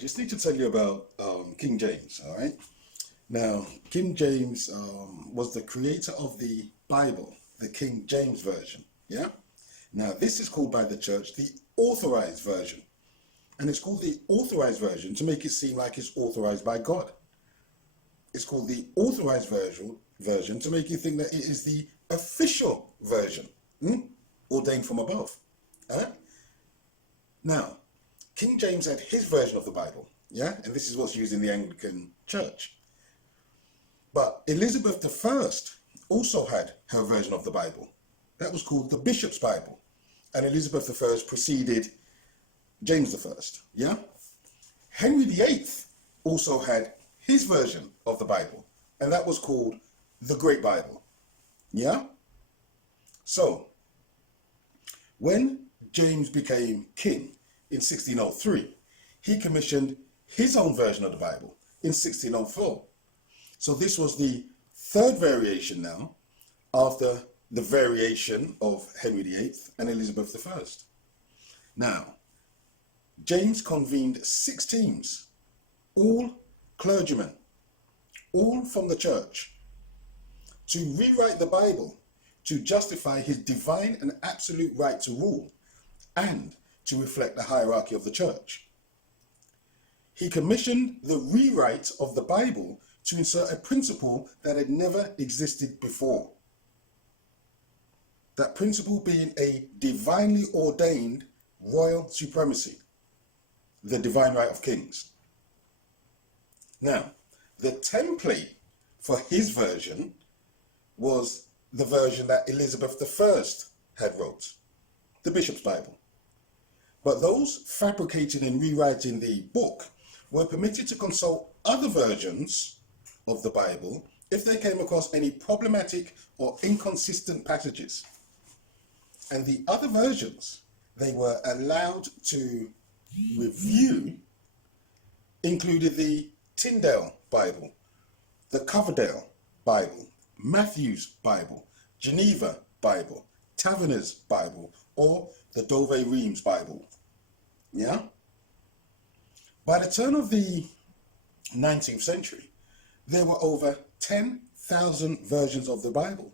just need to tell you about King James, all right? Now, King James was the creator of the Bible, the King James Version, yeah? Now, this is called by the church the Authorized Version. And it's called the Authorized Version to make it seem like it's authorized by God. It's called the Authorized Version to make you think that it is the official version, ordained from above. Now, King James had his version of the Bible, yeah? And this is what's used in the Anglican Church. But Elizabeth I also had her version of the Bible. That was called the Bishop's Bible. And Elizabeth I preceded James I, yeah? Henry VIII also had his version of the Bible, and that was called the Great Bible, yeah? So, when James became king in 1603, he commissioned his own version of the Bible in 1604. So this was the third variation now, after the variation of Henry VIII and Elizabeth I. Now, James convened 6 teams, all clergymen, all from the church, to rewrite the Bible to justify his divine and absolute right to rule and to reflect the hierarchy of the church. He commissioned the rewrite of the Bible to insert a principle that had never existed before. That principle being a divinely ordained royal supremacy, the divine right of kings. Now, the template for his version was the version that Elizabeth I had wrote, the Bishop's Bible. But those fabricating and rewriting the book were permitted to consult other versions of the Bible if they came across any problematic or inconsistent passages. And the other versions they were allowed to review included the Tyndale Bible, the Coverdale Bible, Matthew's Bible, Geneva Bible, Taverner's Bible, or the Dove-Rheims Bible. Yeah? By the turn of the 19th century, there were over 10,000 versions of the Bible.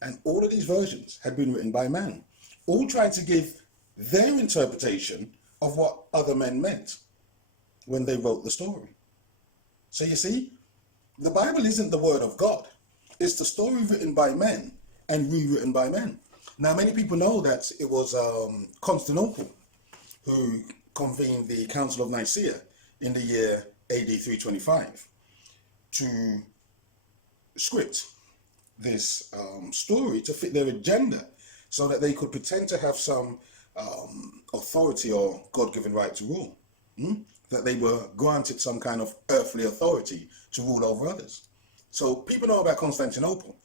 And all of these versions had been written by man, all trying to give their interpretation of what other men meant when they wrote the story. So you see, the Bible isn't the word of God. It's the story written by men and rewritten by men. Now, many people know that it was Constantinople who convened the Council of Nicaea in the year AD 325 to script this story to fit their agenda so that they could pretend to have some authority or God-given right to rule. That they were granted some kind of earthly authority to rule over others. So people know about Constantinople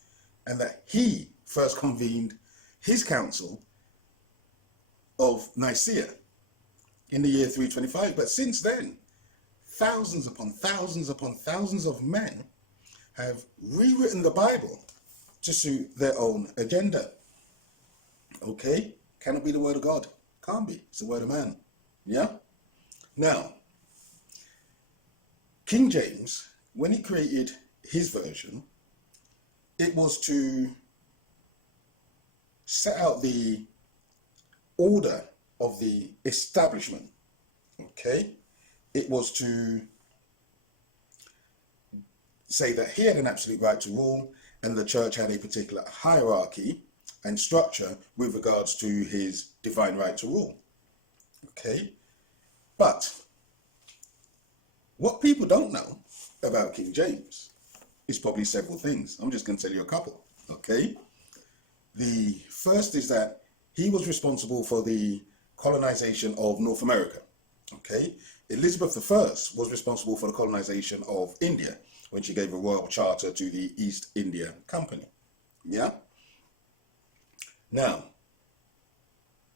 and that he first convened his council of Nicaea in the year 325. But since then, thousands upon thousands upon thousands of men have rewritten the Bible to suit their own agenda. Okay? Cannot be the word of God. Can't be. It's the word of man. Yeah? Now, King James, when he created his version, it was to set out the order of the establishment. Okay? It was to say that he had an absolute right to rule and the church had a particular hierarchy and structure with regards to his divine right to rule. Okay? But what people don't know about King James is probably several things. I'm just going to tell you a couple. Okay? The first is that he was responsible for the colonization of North America. Okay? Elizabeth I was responsible for the colonization of India when she gave a royal charter to the East India Company. Yeah? Now,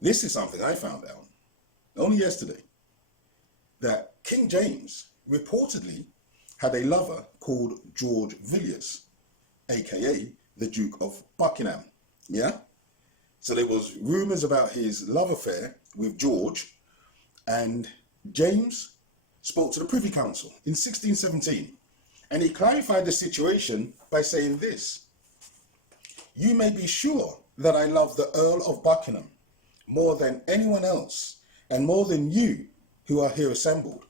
this is something I found out only yesterday, that King James reportedly had a lover called George Villiers, aka the Duke of Buckingham. Yeah? So there was rumors about his love affair with George, and James spoke to the Privy Council in 1617, and he clarified the situation by saying this: "You may be sure that I love the Earl of Buckingham more than anyone else, and more than you who are here assembled.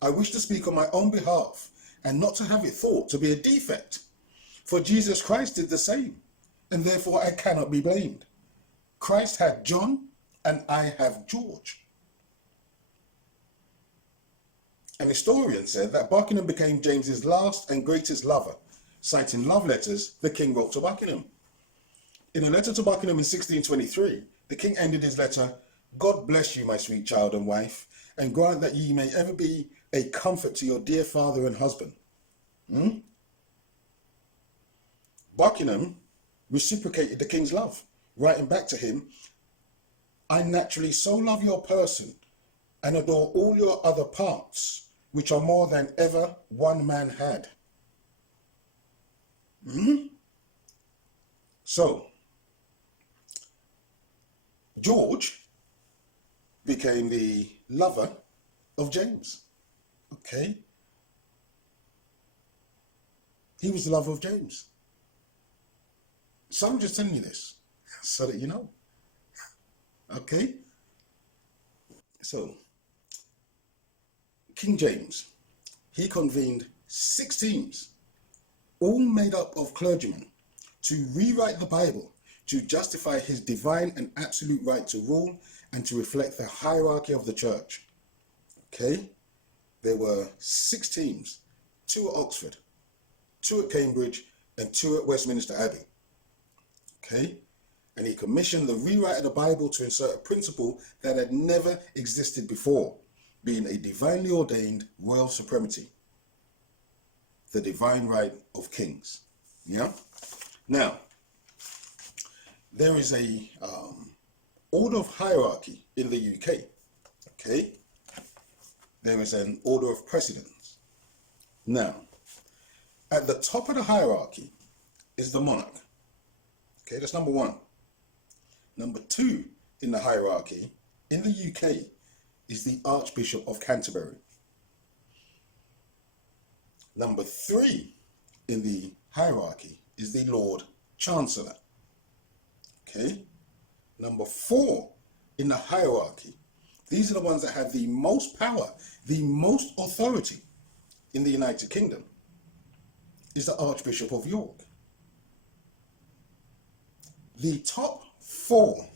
I wish to speak on my own behalf, and not to have it thought to be a defect. For Jesus Christ did the same, and therefore I cannot be blamed. Christ had John, and I have George." An historian said that Buckingham became James's last and greatest lover, citing love letters the king wrote to Buckingham. In a letter to Buckingham in 1623, the king ended his letter, "God bless you, my sweet child and wife, and grant that ye may ever be a comfort to your dear father and husband." Buckingham reciprocated the king's love, writing back to him, "I naturally so love your person and adore all your other parts, which are more than ever one man had." So, George became the lover of James. Okay? He was the lover of James. So I'm just telling you this so that you know. Okay? So, King James, he convened 6 teams, all made up of clergymen, to rewrite the Bible to justify his divine and absolute right to rule and to reflect the hierarchy of the church. Okay? There were 6 teams, 2 at Oxford, 2 at Cambridge, and 2 at Westminster Abbey. Okay? And he commissioned the rewrite of the Bible to insert a principle that had never existed before, being a divinely ordained royal supremacy, the divine right of kings. Yeah? Now, there is a order of hierarchy in the UK. Okay? There is an order of precedence. Now, at the top of the hierarchy is the monarch. Okay, that's number 1. Number 2 in the hierarchy in the UK is the Archbishop of Canterbury. Number 3 in the hierarchy is the Lord Chancellor. Okay? Number 4 in the hierarchy, these are the ones that have the most power, the most authority in the United Kingdom, is the Archbishop of York. The top 4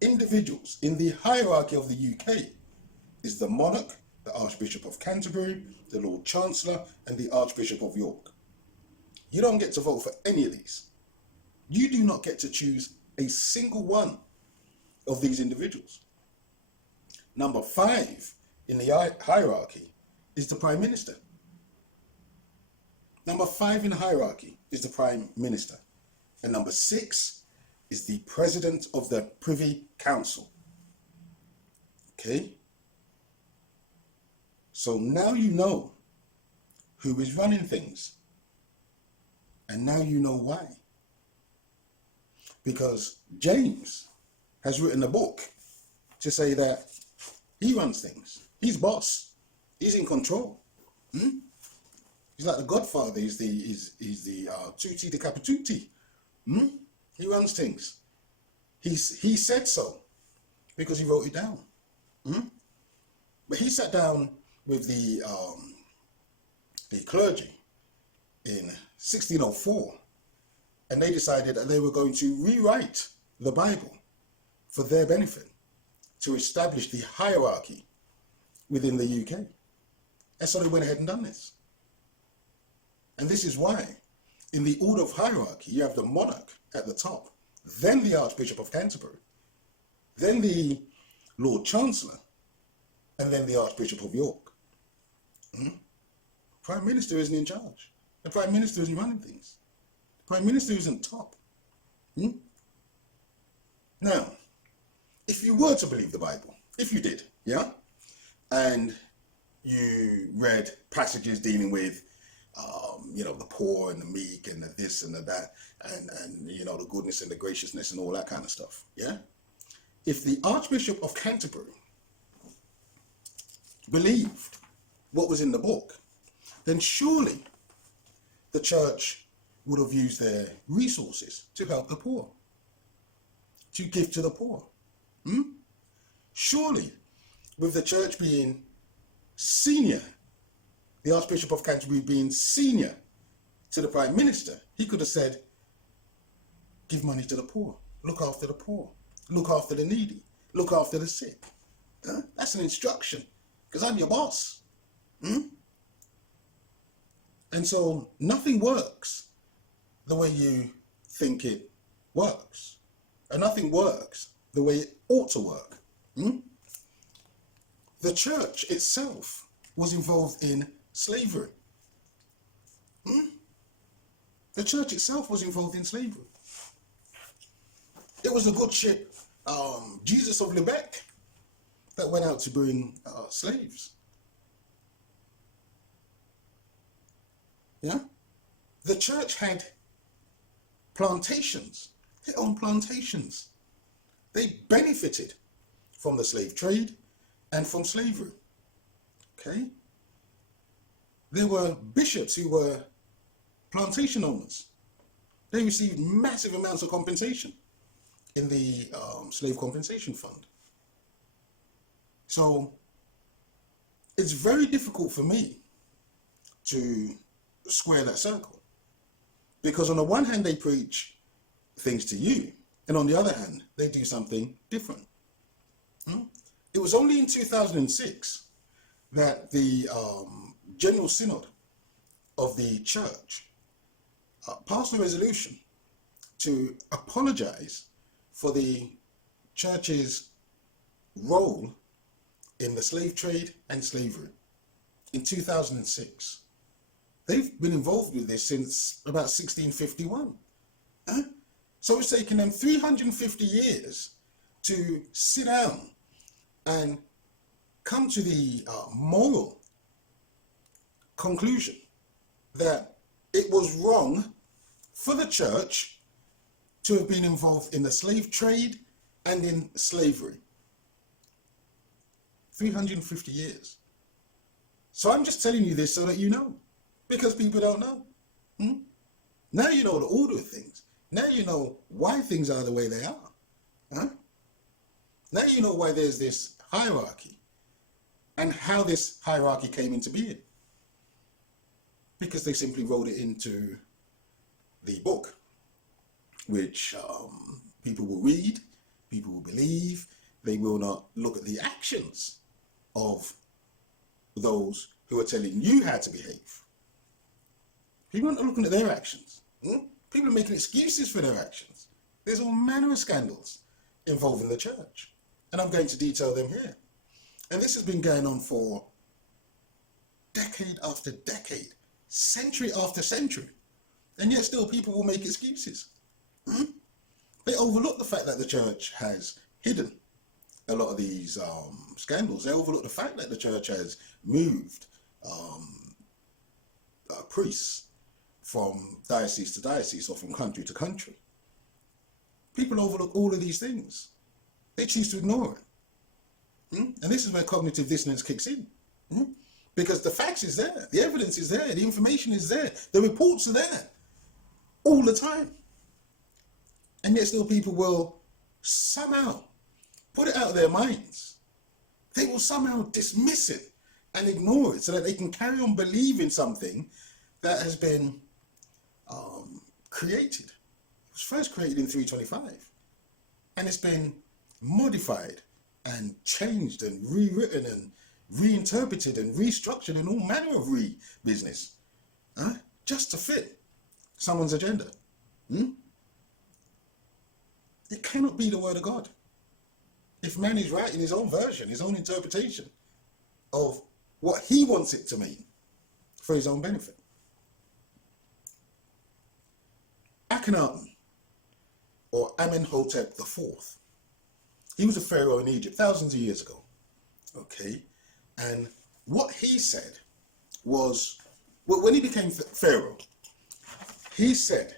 individuals in the hierarchy of the UK is the monarch, the Archbishop of Canterbury, the Lord Chancellor, and the Archbishop of York. You don't get to vote for any of these. You do not get to choose a single one of these individuals. Number 5 in the hierarchy is the Prime Minister. Number 5 in the hierarchy is the Prime Minister. And number 6 is the President of the Privy Council. Okay? So now you know who is running things. And now you know why. Because James has written a book to say that he runs things. He's boss. He's in control. He's like the Godfather. He's the tutti de capituti. He runs things. He said so because he wrote it down. But he sat down with the clergy in 1604, and they decided that they were going to rewrite the Bible for their benefit to establish the hierarchy within the UK. And so they went ahead and done this. And this is why in the order of hierarchy, you have the monarch at the top, then the Archbishop of Canterbury, then the Lord Chancellor, and then the Archbishop of York. Prime Minister isn't in charge. The Prime Minister isn't running things. The Prime Minister isn't top. Now, if you were to believe the Bible, if you did, yeah, and you read passages dealing with the poor and the meek and the this and the that, and the goodness and the graciousness and all that kind of stuff, yeah? If the Archbishop of Canterbury believed what was in the book, then surely the church would have used their resources to help the poor, to give to the poor. Surely, with the church being senior, the Archbishop of Canterbury being senior to the Prime Minister, he could have said, give money to the poor, look after the poor, look after the needy, look after the sick. That's an instruction, because I'm your boss. And so nothing works the way you think it works. And nothing works the way it ought to work. The church itself was involved in slavery. The church itself was involved in slavery. It was a good ship, Jesus of Lubeck, that went out to bring slaves. Yeah? The church had plantations. They owned plantations. They benefited from the slave trade and from slavery. Okay? There were bishops who were plantation owners. They received massive amounts of compensation in the slave compensation fund. So it's very difficult for me to square that circle, because on the one hand they preach things to you, and on the other hand they do something different. It was only in 2006 that the General Synod of the Church passed a resolution to apologize for the Church's role in the slave trade and slavery in 2006. They've been involved with this since about 1651. So it's taken them 350 years to sit down and come to the moral conclusion that it was wrong for the church to have been involved in the slave trade and in slavery. 350 years. So I'm just telling you this so that you know, because people don't know. Now you know the order of things. Now you know why things are the way they are. Now you know why there's this hierarchy and how this hierarchy came into being. Because they simply wrote it into the book, which people will read, people will believe. They will not look at the actions of those who are telling you how to behave. People aren't looking at their actions. People are making excuses for their actions. There's all manner of scandals involving the church, and I'm going to detail them here. And this has been going on for decade after decade, century after century, and yet still people will make excuses. They overlook the fact that the church has hidden a lot of these scandals. They overlook the fact that the church has moved priests from diocese to diocese or from country to country. People overlook all of these things. They choose to ignore it. And this is where cognitive dissonance kicks in. Because the facts is there, the evidence is there, the information is there, the reports are there all the time. And yet still people will somehow put it out of their minds. They will somehow dismiss it and ignore it so that they can carry on believing something that has been created. It was first created in 325, and it's been modified and changed and rewritten and reinterpreted and restructured in all manner of business, just to fit someone's agenda. It cannot be the word of God. If man is writing his own version, his own interpretation of what he wants it to mean for his own benefit. Akhenaten, or Amenhotep IV, he was a pharaoh in Egypt thousands of years ago. Okay, and what he said was, well, when he became pharaoh, he said,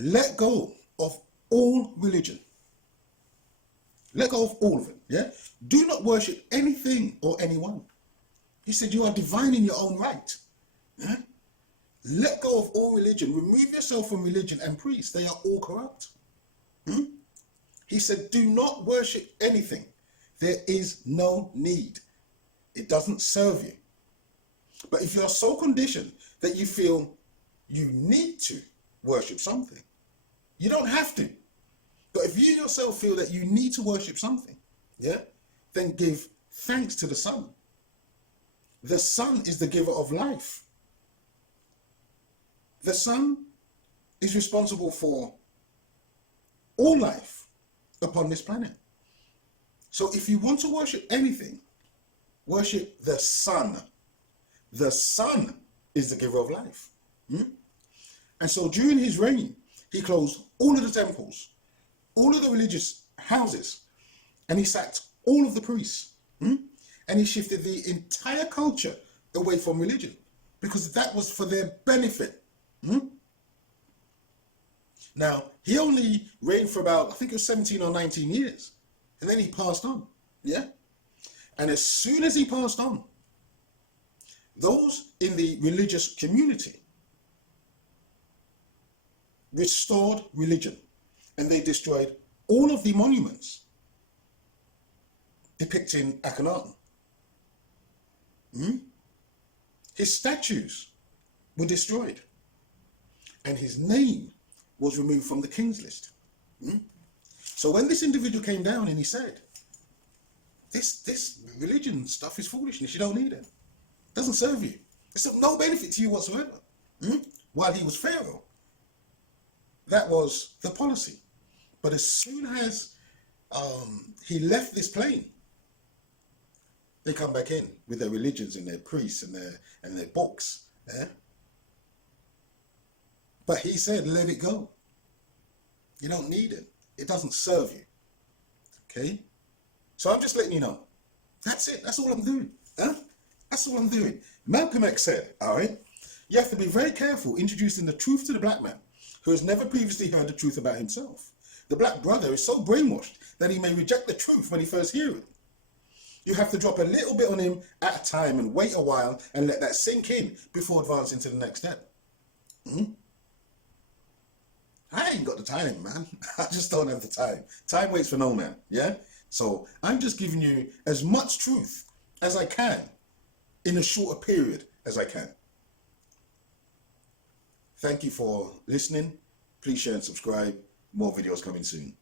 let go of all religion. Let go of all of it, yeah? Do not worship anything or anyone. He said, you are divine in your own right. Yeah? Let go of all religion. Remove yourself from religion and priests. They are all corrupt. Hmm? He said, do not worship anything. There is no need. It doesn't serve you. But if you're so conditioned that you feel you need to worship something, you don't have to. But if you yourself feel that you need to worship something, yeah, then give thanks to the Son. The Son is the giver of life. The Son is responsible for all life upon this planet. So if you want to worship anything, worship the Son. The Son is the giver of life. And so during his reign, he closed all of the temples, all of the religious houses, and he sacked all of the priests. And he shifted the entire culture away from religion because that was for their benefit. Now, he only reigned for about, I think it was 17 or 19 years. And then he passed on. Yeah? And as soon as he passed on, those in the religious community restored religion. And they destroyed all of the monuments depicting Akhenaten. His statues were destroyed. And his name was removed from the king's list. So when this individual came down and he said, this religion stuff is foolishness, you don't need it. It doesn't serve you. It's of no benefit to you whatsoever. While he was Pharaoh, that was the policy. But as soon as he left this plane, they come back in with their religions and their priests and their books. Yeah? But he said, let it go. You don't need it. It doesn't serve you. Okay? So I'm just letting you know. That's it. That's all I'm doing. Huh? That's all I'm doing. Malcolm X said, all right, you have to be very careful introducing the truth to the black man who has never previously heard the truth about himself. The black brother is so brainwashed that he may reject the truth when he first hears it. You have to drop a little bit on him at a time and wait a while and let that sink in before advancing to the next step. I ain't got the time, man. I just don't have the time. Time waits for no man, yeah? So I'm just giving you as much truth as I can in as short a period as I can. Thank you for listening. Please share and subscribe. More videos coming soon.